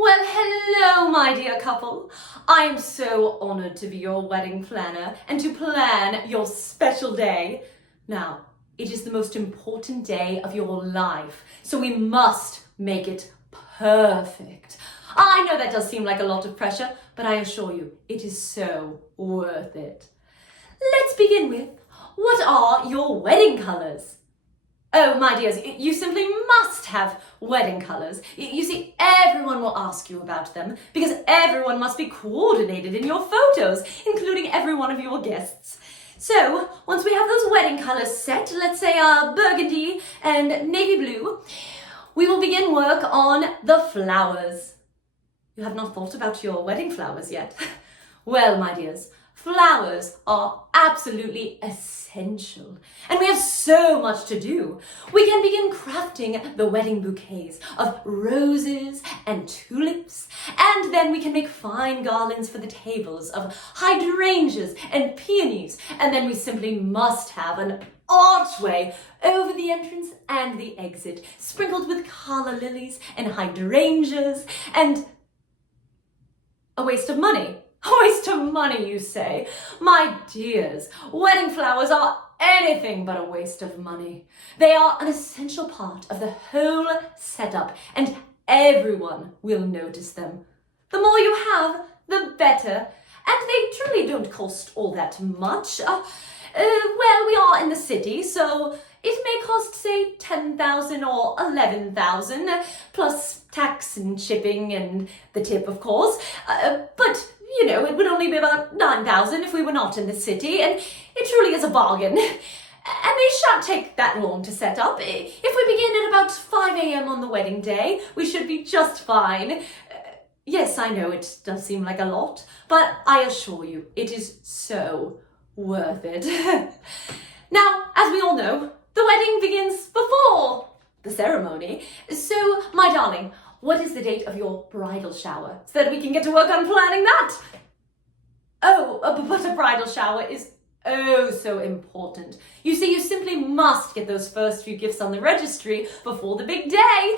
Well, hello, my dear couple. I am so honored to be your wedding planner and to plan your special day. Now, it is the most important day of your life, so we must make it perfect. I know that does seem like a lot of pressure, but I assure you, it is so worth it. Let's begin with, what are your wedding colors? Oh, my dears, you simply must have wedding colours. You see, everyone will ask you about them because everyone must be coordinated in your photos, including every one of your guests. So, once we have those wedding colours set, let's say burgundy and navy blue, we will begin work on the flowers. You have not thought about your wedding flowers yet. Well, my dears, flowers are absolutely essential, and we have so much to do. We can begin crafting the wedding bouquets of roses and tulips, and then we can make fine garlands for the tables of hydrangeas and peonies, and then we simply must have an archway over the entrance and the exit, sprinkled with calla lilies and hydrangeas, and a waste of money. A waste of money, you say? My dears, wedding flowers are anything but a waste of money. They are an essential part of the whole setup, and everyone will notice them. The more you have, the better, and they truly don't cost all that much. Well, we are in the city, so it may cost, say, 10,000 or 11,000, plus tax and shipping and the tip, of course. But you know, it would only be about 9,000 if we were not in the city, and it truly is a bargain. And they shan't take that long to set up. If we begin at about 5 a.m. on the wedding day, we should be just fine. Yes, I know it does seem like a lot, but I assure you, it is so worth it. Now, as we all know, the wedding begins before the ceremony. So, my darling, what is the date of your bridal shower so that we can get to work on planning that? Oh, but a bridal shower is oh so important. You see, you simply must get those first few gifts on the registry before the big day.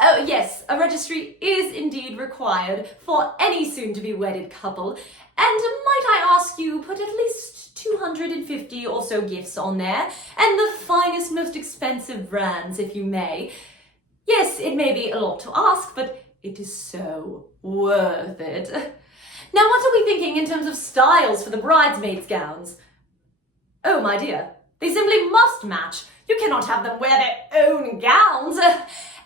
Oh yes, a registry is indeed required for any soon-to-be wedded couple. And might I ask you, put at least 250 or so gifts on there, and the finest, most expensive brands, if you may. Yes, it may be a lot to ask, but it is so worth it. Now, what are we thinking in terms of styles for the bridesmaids' gowns? Oh, my dear, they simply must match. You cannot have them wear their own gowns.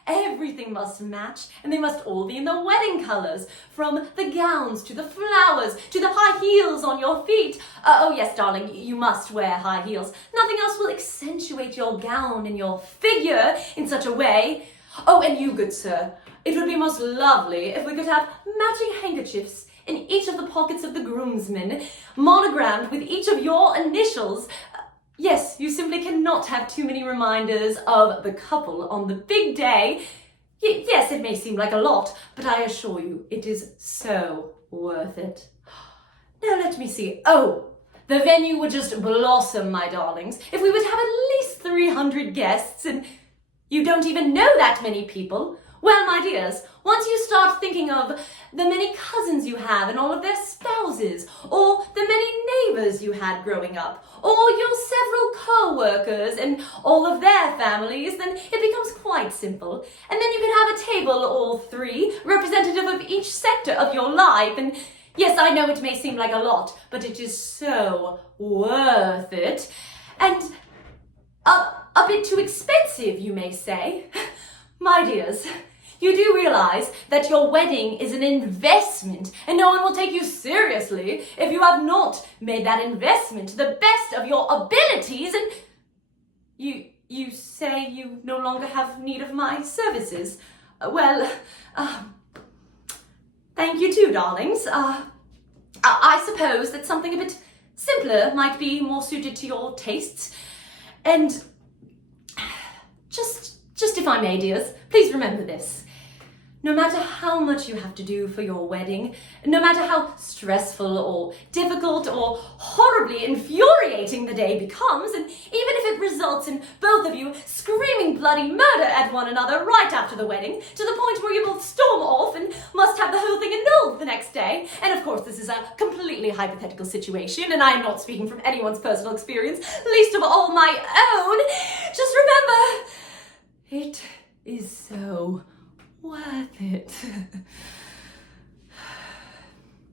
Everything must match, and they must all be in the wedding colours, from the gowns to the flowers to the high heels on your feet. Oh yes, darling, you must wear high heels. Nothing else will accentuate your gown and your figure in such a way. Oh, and you, good sir, it would be most lovely if we could have matching handkerchiefs in each of the pockets of the groomsmen, monogrammed with each of your initials. Yes, you simply cannot have too many reminders of the couple on the big day. Yes, it may seem like a lot, but I assure you, it is so worth it. Now let me see. Oh, the venue would just blossom, my darlings, if we would have at least 300 guests, and you don't even know that many people. Well, my dears, once you start thinking of the many cousins you have and all of their spouses, or the many neighbours you had growing up, or your several co-workers and all of their families, then it becomes quite simple. And then you can have a table or three, representative of each sector of your life, and yes, I know it may seem like a lot, but it is so worth it. And a bit too expensive, you may say. My dears, you do realise that your wedding is an investment, and no one will take you seriously if you have not made that investment to the best of your abilities. And you say you no longer have need of my services. Thank you too, darlings. I suppose that something a bit simpler might be more suited to your tastes. And just if I may, dears, please remember this. No matter how much you have to do for your wedding, no matter how stressful or difficult or horribly infuriating the day becomes, and even if it results in both of you screaming bloody murder at one another right after the wedding, to the point where you both storm off and must next day. And of course, this is a completely hypothetical situation, and I am not speaking from anyone's personal experience, least of all my own. Just remember, it is so worth it.